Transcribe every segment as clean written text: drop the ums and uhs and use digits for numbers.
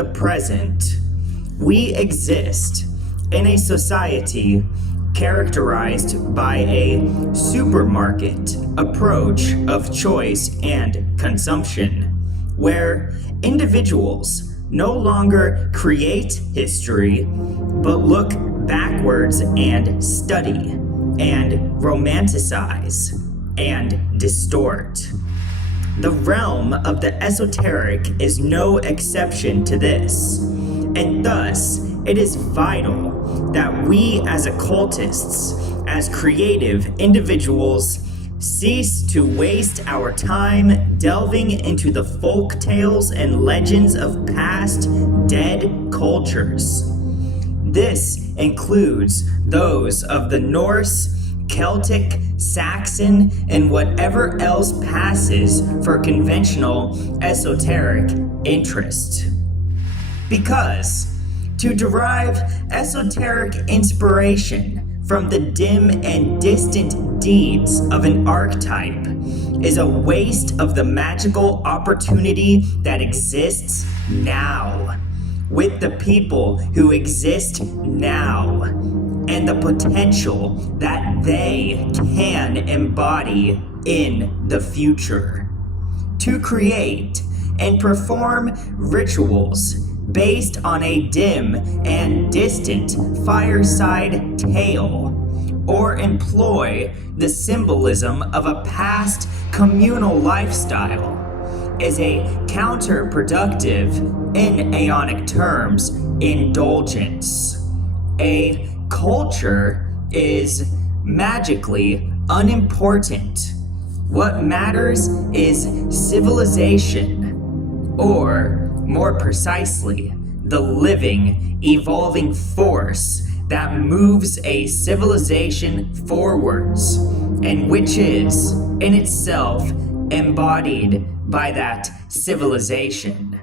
the present, we exist in a society characterized by a supermarket approach of choice and consumption, where individuals no longer create history, but look backwards and study, and romanticize, and distort. The realm of the esoteric is no exception to this, and thus it is vital that we as occultists, as creative individuals, cease to waste our time delving into the folk tales and legends of past dead cultures. This includes those of the Norse, Celtic, Saxon, and whatever else passes for conventional esoteric interest. Because to derive esoteric inspiration from the dim and distant deeds of an archetype is a waste of the magical opportunity that exists now, with the people who exist now, and the potential that they can embody in the future. To create and perform rituals based on a dim and distant fireside tale, or employ the symbolism of a past communal lifestyle, is a counterproductive, in Aeonic terms, indulgence. A culture is magically unimportant. What matters is civilization, or more precisely, the living, evolving force that moves a civilization forwards, and which is, in itself, embodied by that civilization.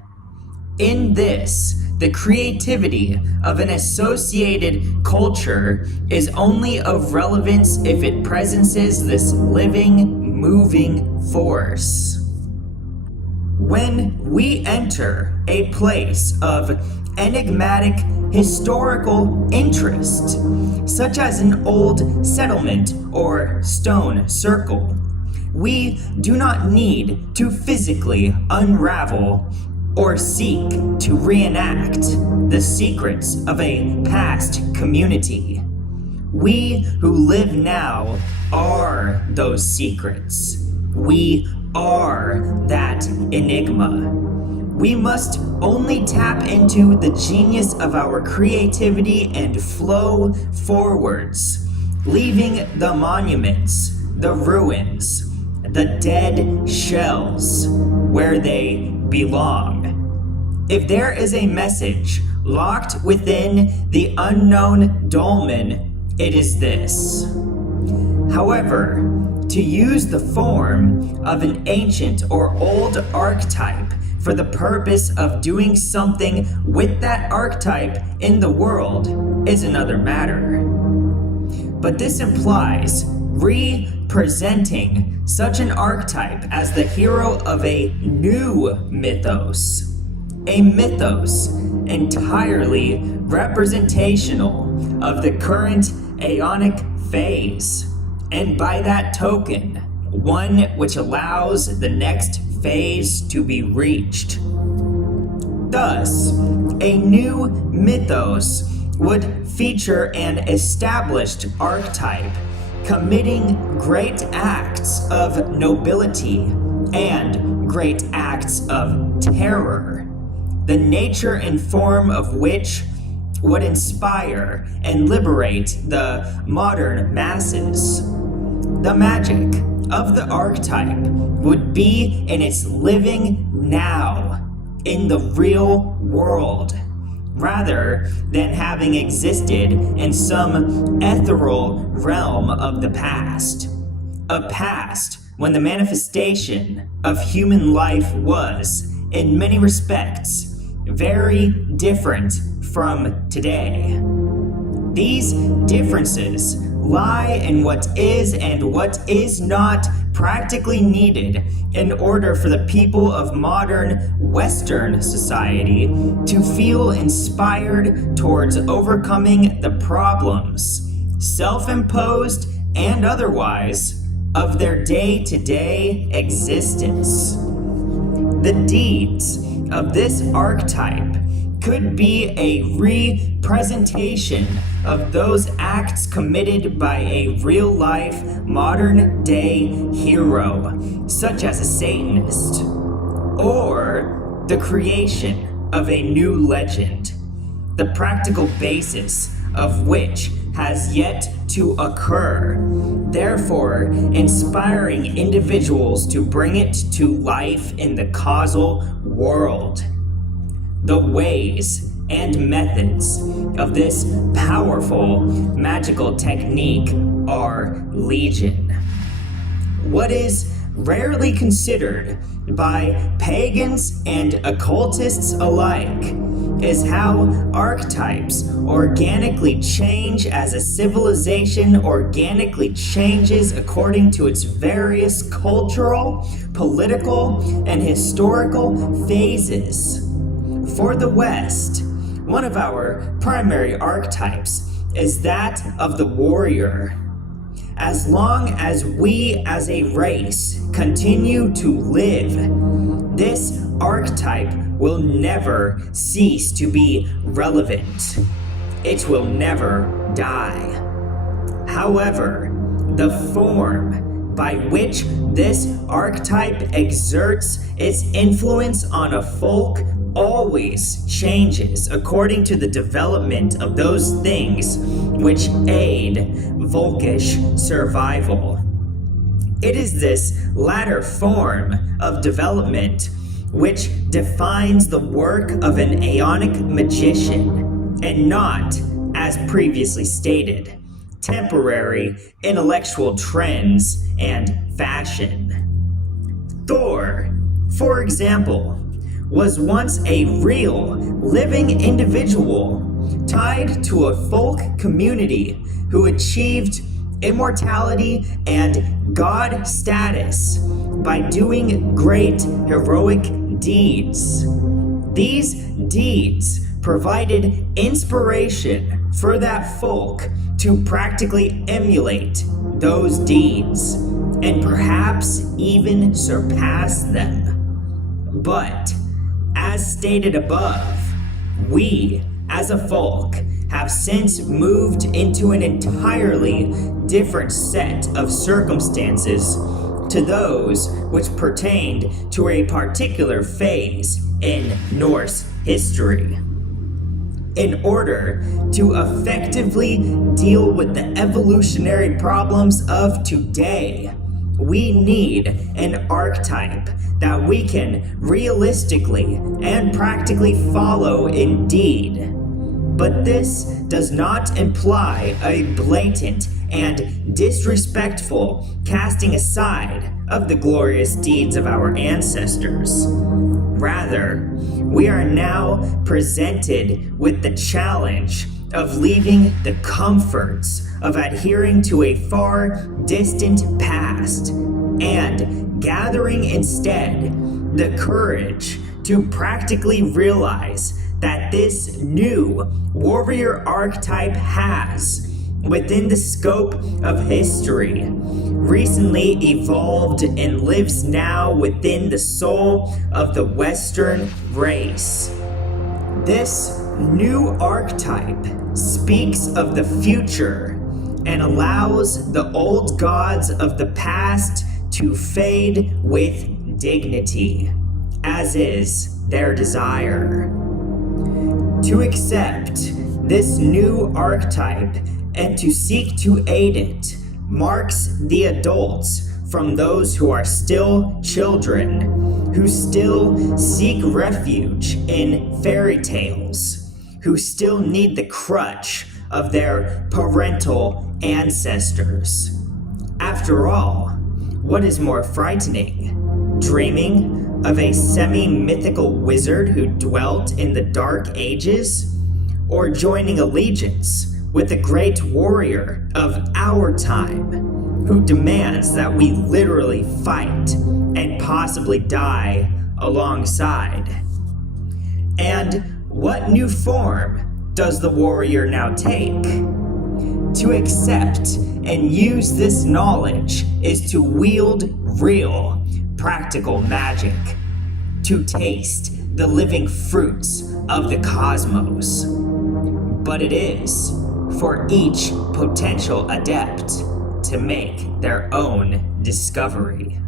In this, the creativity of an associated culture is only of relevance if it presences this living, moving force. When we enter a place of enigmatic historical interest, such as an old settlement or stone circle, we do not need to physically unravel or seek to reenact the secrets of a past community. We who live now are those secrets. We are that enigma. We must only tap into the genius of our creativity and flow forwards, leaving the monuments, the ruins, the dead shells where they belong. If there is a message locked within the unknown dolmen, it is this. However, to use the form of an ancient or old archetype for the purpose of doing something with that archetype in the world is another matter. But this implies representing such an archetype as the hero of a new mythos. A mythos entirely representational of the current Aeonic phase, and by that token, one which allows the next phase to be reached. Thus, a new mythos would feature an established archetype committing great acts of nobility and great acts of terror, the nature and form of which would inspire and liberate the modern masses. The magic of the archetype would be in its living now, in the real world, rather than having existed in some ethereal realm of the past. A past when the manifestation of human life was, in many respects, very different from today. These differences lie in what is and what is not practically needed in order for the people of modern Western society to feel inspired towards overcoming the problems, self-imposed and otherwise, of their day-to-day existence. The deeds of this archetype could be a representation of those acts committed by a real-life, modern-day hero, such as a Satanist, or the creation of a new legend, the practical basis of which has yet to occur, therefore inspiring individuals to bring it to life in the causal world. The ways and methods of this powerful magical technique are legion. What is rarely considered by pagans and occultists alike is how archetypes organically change as a civilization organically changes according to its various cultural, political, and historical phases. For the West, one of our primary archetypes is that of the warrior. As long as we as a race continue to live, this archetype will never cease to be relevant. It will never die. However, the form by which this archetype exerts its influence on a folk always changes according to the development of those things which aid Volkish survival. It is this latter form of development which defines the work of an Aeonic magician, and not, as previously stated, temporary intellectual trends and fashion. Thor, for example, was once a real, living individual tied to a folk community who achieved immortality and god status by doing great heroic deeds. These deeds provided inspiration for that folk to practically emulate those deeds and perhaps even surpass them. But as stated above, we, as a folk, have since moved into an entirely different set of circumstances to those which pertained to a particular phase in Norse history. In order to effectively deal with the evolutionary problems of today, we need an archetype that we can realistically and practically follow indeed. But this does not imply a blatant and disrespectful casting aside of the glorious deeds of our ancestors. Rather, we are now presented with the challenge of leaving the comforts of adhering to a far distant past and gathering instead the courage to practically realize that this new warrior archetype has, within the scope of history, recently evolved and lives now within the soul of the Western race. This new archetype speaks of the future and allows the old gods of the past to fade with dignity, as is their desire. To accept this new archetype and to seek to aid it marks the adults from those who are still children, who still seek refuge in fairy tales, who still need the crutch of their parental ancestors. After all, what is more frightening? Dreaming of a semi-mythical wizard who dwelt in the Dark Ages? Or joining allegiance with a great warrior of our time who demands that we literally fight and possibly die alongside. And what new form does the warrior now take? To accept and use this knowledge is to wield real, practical magic, to taste the living fruits of the cosmos. But it is for each potential adept to make their own discovery.